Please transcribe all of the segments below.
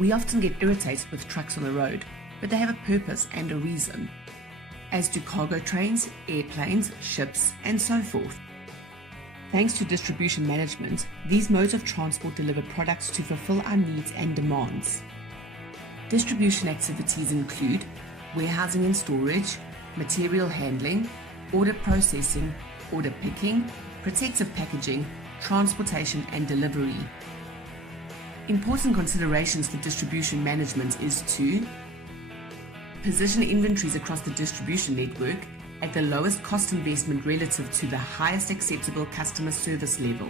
We often get irritated with trucks on the road, but they have a purpose and a reason, as do cargo trains, airplanes, ships, and so forth. Thanks to distribution management, these modes of transport deliver products to fulfill our needs and demands. Distribution activities include warehousing and storage, material handling, order processing, order picking, protective packaging, transportation and delivery. Important considerations for distribution management is to position inventories across the distribution network at the lowest cost investment relative to the highest acceptable customer service level.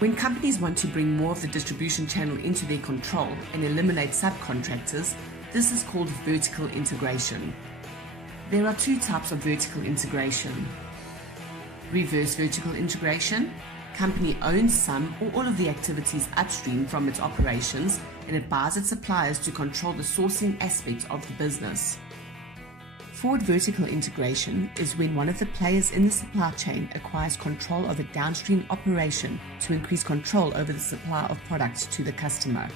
When companies want to bring more of the distribution channel into their control and eliminate subcontractors, this is called vertical integration. There are two types of vertical integration. Reverse vertical integration. Company owns some or all of the activities upstream from its operations, and it buys its suppliers to control the sourcing aspects of the business. Forward vertical integration is when one of the players in the supply chain acquires control of a downstream operation to increase control over the supply of products to the customer.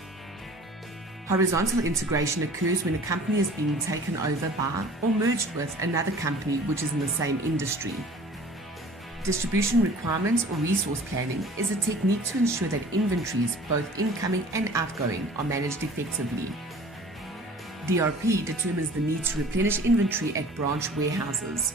Horizontal integration occurs when a company is being taken over by or merged with another company which is in the same industry. Distribution requirements or resource planning is a technique to ensure that inventories, both incoming and outgoing, are managed effectively. DRP determines the need to replenish inventory at branch warehouses.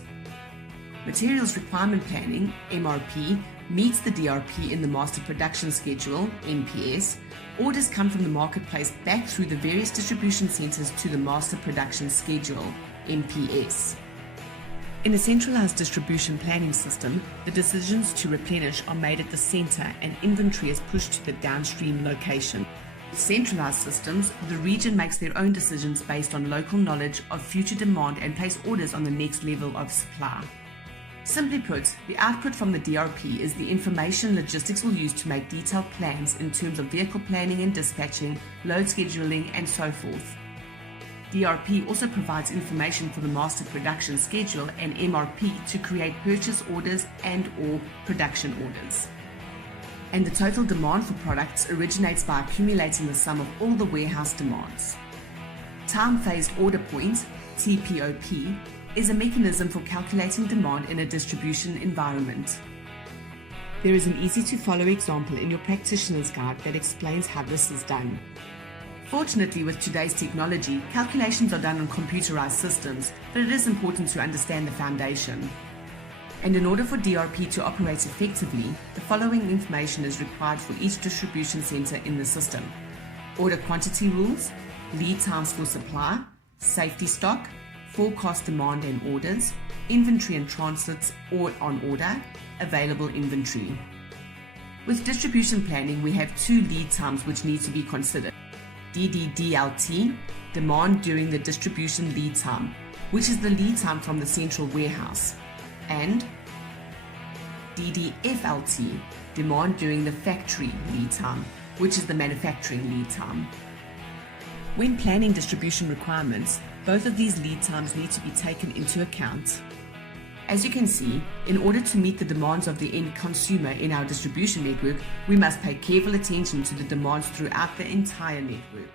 Materials Requirement Planning, MRP, meets the DRP in the Master Production Schedule, MPS. Orders come from the marketplace back through the various distribution centers to the Master Production Schedule, MPS. In a centralized distribution planning system, the decisions to replenish are made at the center and inventory is pushed to the downstream location. In centralized systems, the region makes their own decisions based on local knowledge of future demand and place orders on the next level of supply. Simply put, the output from the DRP is the information logistics will use to make detailed plans in terms of vehicle planning and dispatching, load scheduling, and so forth. DRP also provides information for the Master Production Schedule and MRP to create purchase orders and/or production orders. And the total demand for products originates by accumulating the sum of all the warehouse demands. Time-phased order point, TPOP, is a mechanism for calculating demand in a distribution environment. There is an easy-to-follow example in your practitioner's guide that explains how this is done. Fortunately, with today's technology, calculations are done on computerized systems, but it is important to understand the foundation. And in order for DRP to operate effectively, the following information is required for each distribution center in the system: order quantity rules, lead times for supply, safety stock, forecast demand and orders, inventory and transits or on order, available inventory. With distribution planning, we have two lead times which need to be considered. DDDLT, demand during the distribution lead time, which is the lead time from the central warehouse, and DDFLT, demand during the factory lead time, which is the manufacturing lead time. When planning distribution requirements, both of these lead times need to be taken into account. As you can see, in order to meet the demands of the end consumer in our distribution network, we must pay careful attention to the demands throughout the entire network.